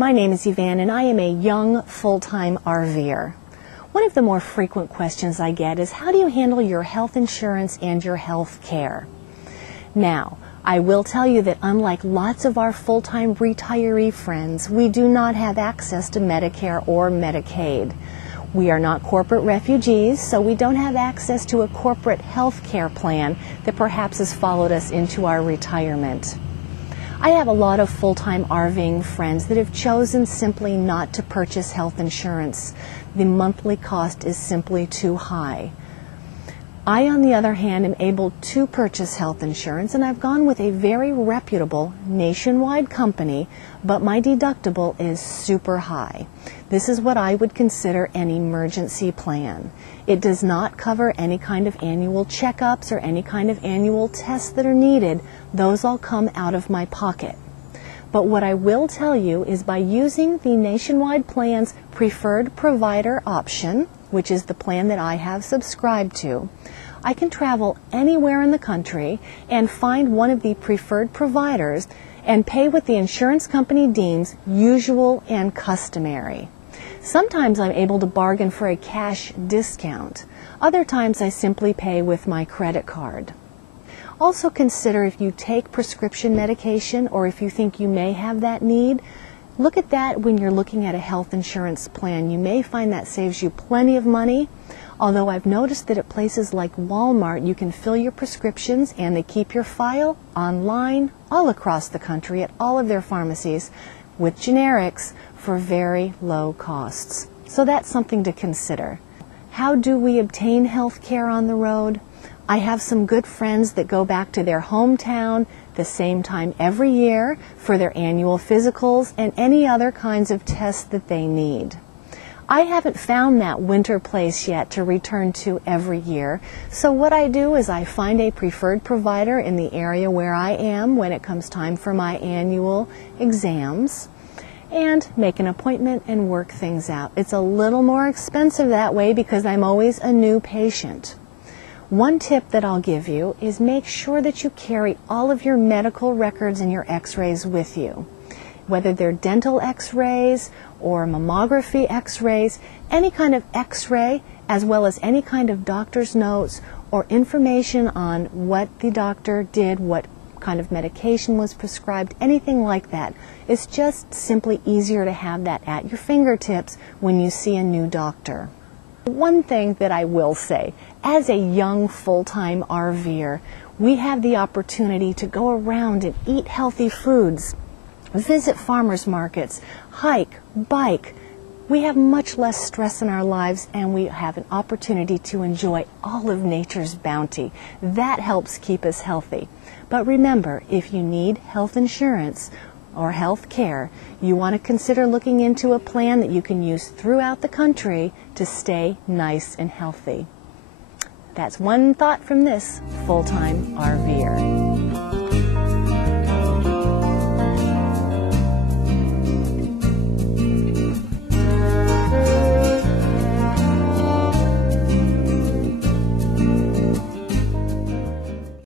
my name is Yvonne and I am a young full-time RVer. One of the more frequent questions I get is how do you handle your health insurance and your health care? Now, I will tell you that unlike lots of our full-time retiree friends, we do not have access to Medicare or Medicaid. We are not corporate refugees, so we don't have access to a corporate health care plan that perhaps has followed us into our retirement. I have a lot of full-time RVing friends that have chosen simply not to purchase health insurance. The monthly cost is simply too high. I, on the other hand, am able to purchase health insurance, and I've gone with a very reputable nationwide company, but my deductible is super high. This is what I would consider an emergency plan. It does not cover any kind of annual checkups or any kind of annual tests that are needed. Those all come out of my pocket. But what I will tell you is by using the nationwide plan's preferred provider option, which is the plan that I have subscribed to, I can travel anywhere in the country and find one of the preferred providers and pay what the insurance company deems usual and customary. Sometimes I'm able to bargain for a cash discount. Other times I simply pay with my credit card. Also consider if you take prescription medication or if you think you may have that need. Look at that when you're looking at a health insurance plan. You may find that saves you plenty of money, although I've noticed that at places like Walmart you can fill your prescriptions and they keep your file online all across the country at all of their pharmacies with generics for very low costs. So that's something to consider. How do we obtain health care on the road? I have some good friends that go back to their hometown the same time every year for their annual physicals and any other kinds of tests that they need. I haven't found that winter place yet to return to every year, so what I do is I find a preferred provider in the area where I am when it comes time for my annual exams and make an appointment and work things out. It's a little more expensive that way because I'm always a new patient. One tip that I'll give you is make sure that you carry all of your medical records and your x-rays with you. Whether they're dental x-rays or mammography x-rays, any kind of x-ray, as well as any kind of doctor's notes or information on what the doctor did, what kind of medication was prescribed, anything like that. It's just simply easier to have that at your fingertips when you see a new doctor. One thing that I will say, as a young full-time RVer, we have the opportunity to go around and eat healthy foods, visit farmers markets, hike, bike. We have much less stress in our lives and we have an opportunity to enjoy all of nature's bounty. That helps keep us healthy. But remember, if you need health insurance or health care, you want to consider looking into a plan that you can use throughout the country to stay nice and healthy. That's one thought from this full-time RVer.